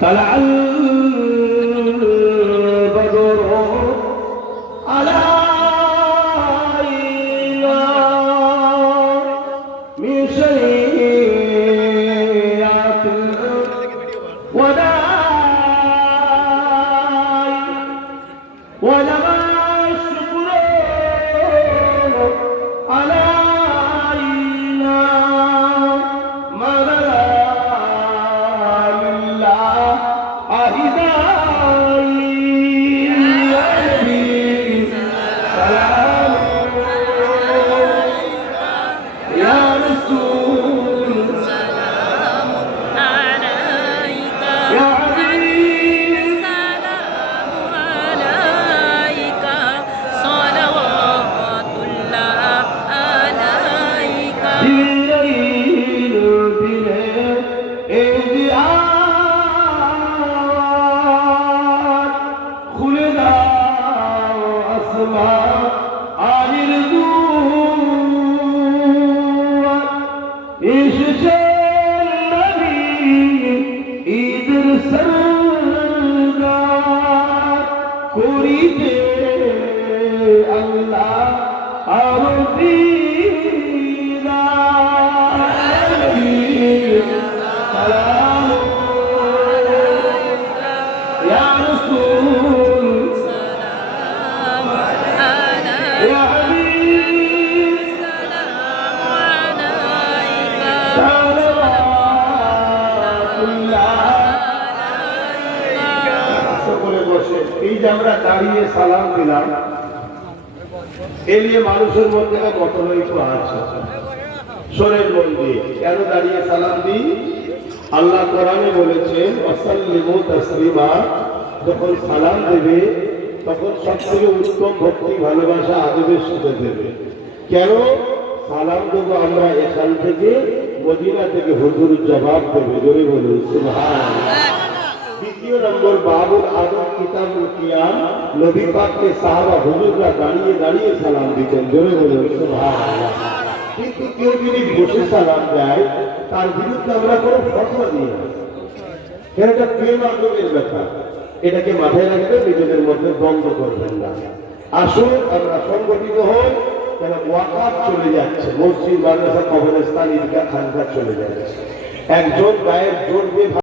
طلع البدر علينا من شريعة الوداع ولما الشكر علينا ما بدا لله عهداي يا نبي سلام يا رسول سلام عليك يا حبيب سلام عليك صلوات الله عليك دين بنا إدعاء خلدا أسماء عن الدور إيش النبي إدر سردار كوريدي الله أرضينا سلام يا رسول سلام عليك يا حبيب سلام عليك صلوات الله সকলে বসে এই যে আমরা দাঁড়িয়ে সালাম দিলাম এই নিয়ে মানুষের মধ্যে মতনৈক্য আছে শোনেন বন্ধু কেন দাঁড়িয়ে সালাম দিই আল্লাহ কোরআনে বলেছেন ওয়াসাল্লিমু তাসলিমা যখন সালাম দেবে তখন সবথেকে উত্তম ভক্তি ভালোবাসা আদবের সাথে দেবে কেন সালাম দেবো আমরা এখান থেকে মদিনা থেকে হুজুর জবাব দেবে জোরে বলুন সুবহানাল্লাহ দ্বিতীয় নম্বর বাবুল আদম কিতাবুল কিয়াম নবী পাককে সাহাবা হুজুররা দাঁড়িয়ে দাঁড়িয়ে সালাম দিতেন জোরে বলুন সুবহানাল্লাহ কিন্তু কেউ যদি বসে সালাম দেয় তার বিরুদ্ধে আমরা কোনো ফতোয়া দিই না কেন এটা প্রেম আদবের ব্যাপার এটাকে মাথায় রাখবে নিজেদের মধ্যে দ্বন্দ্ব করবেন না আসুন আমরা সংগঠিত হই কেন ওয়াকাফ চলে যাচ্ছে মসজিদ মাদ্রাসা কবরস্থান ঈদগাহ খানকা চলে যাচ্ছে একজন গায়ের জোর দিয়ে